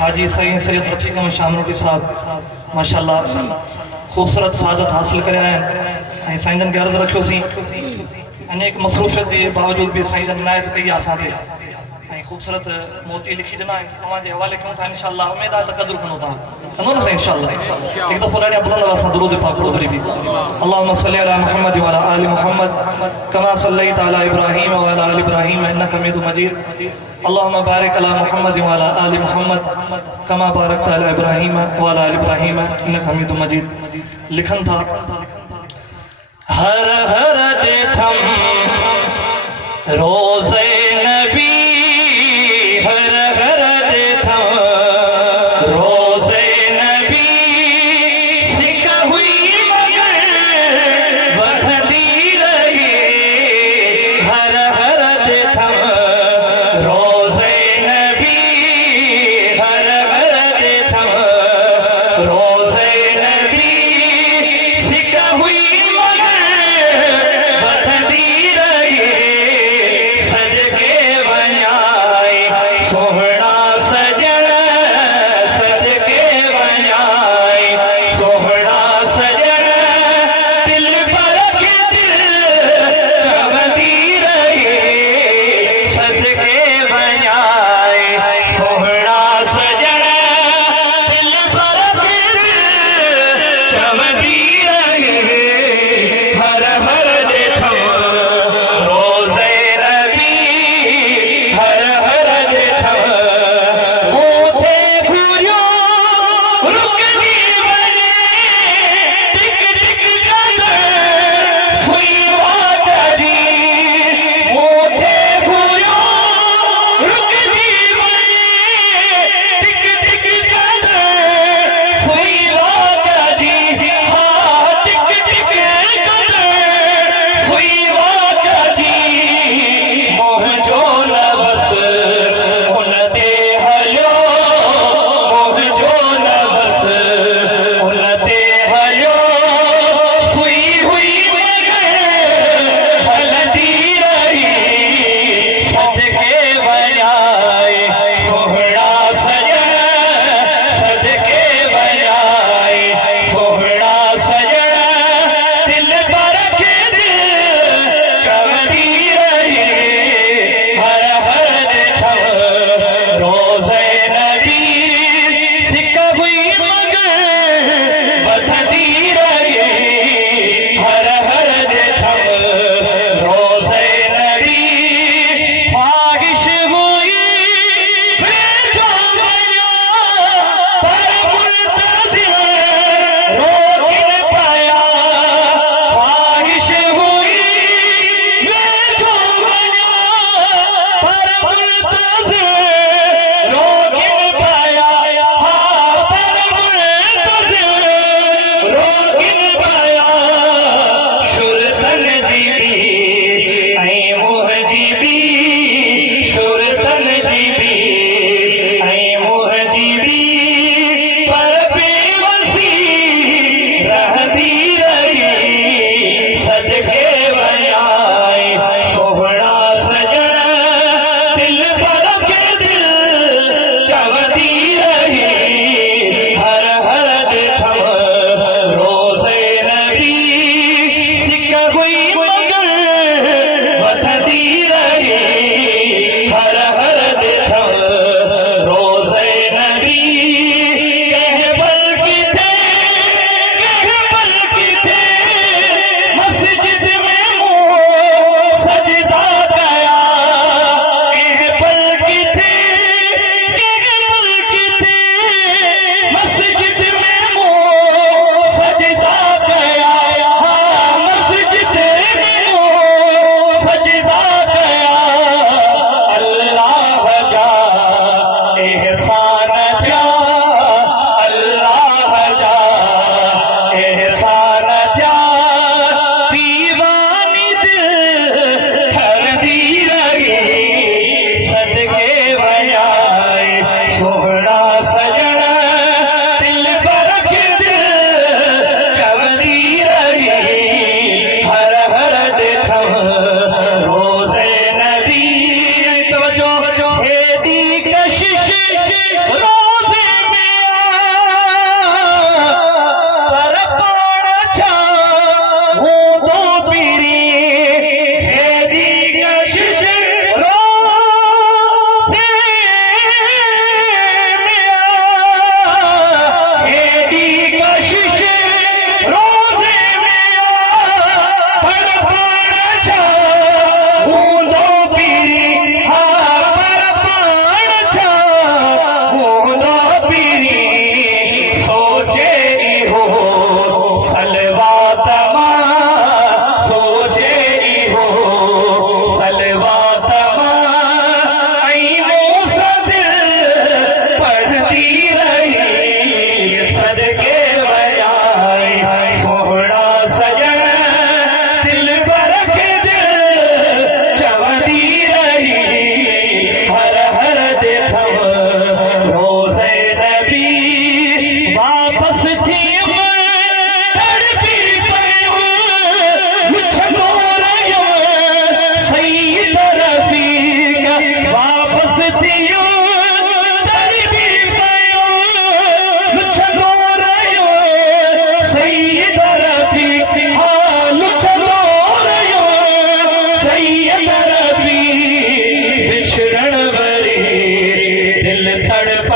हाजी सईद सैयद रफीक अहमद शामरोटी साहब माशाल्लाह खूबसूरत सादत हासिल करे हैं। साईंजन के अर्ज रखियो सी अनेक मसरूफियत के बावजूद भी साईंजन इनायत कई असांखे खूबसूरत मोती लिखी ॾिना आहिनि तव्हांजे हवाले कयूं था इंशाअल्लाह। उमेद आहे त क़दुरु कंदो तव्हां कंदो न साईं इंशाअल्लाह। हिकु दफ़ो ॾाढा बुलंद आवाज़ सां दुरूद पाक पढ़ो वरी बि अल्लाहुम्मा सल्ली अला मुहम्मद व अला आलि मुहम्मद कमा सल्लैत अला इब्राहीम व अला आलि इब्राहीम इन्नका हमीदुम मजीद। अल्लाहुम्मा बारिक अला मुहम्मद व अला आलि मुहम्मद कमा बारकत अला इब्राहीम व अला आलि इब्राहीम इन्नका हमीदुम मजीद। लिखन था हर हर ॾिठम रोज़े नबी हर हर ॾिठम रोज़े नबी सिक हुई मगर वधंदी रही हर हर ॾिठम रोज़े नबी हर हर ॾिठम रोज़े नबी सिक हुई मगर वधंदी रही सज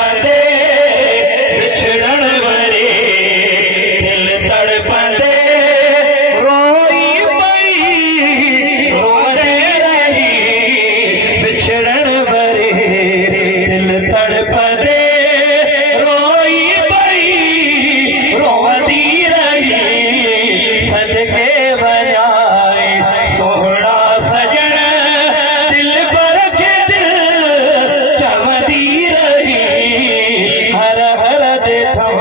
तड़पंदे विछड़न वरे दिल तड़पंदे रोई पई रोने रही विछड़न वरे दिल तड़पंदे रोई पई रोंदी रही सदके वजाए सोहना सजन दिल पर के दिल चवंदी रही हर हर देठम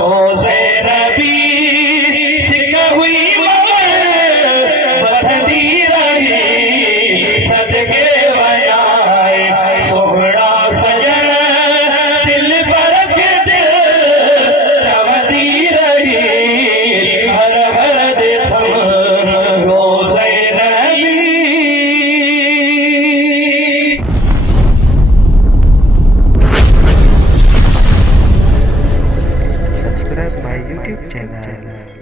रोज़े नबी सिक हुई बधंदी रही सदके वजाए सोहना सजन दिल पर के दिल चवंदी रही हर हर देठम रोज़े नबी Subscribe my YouTube channel.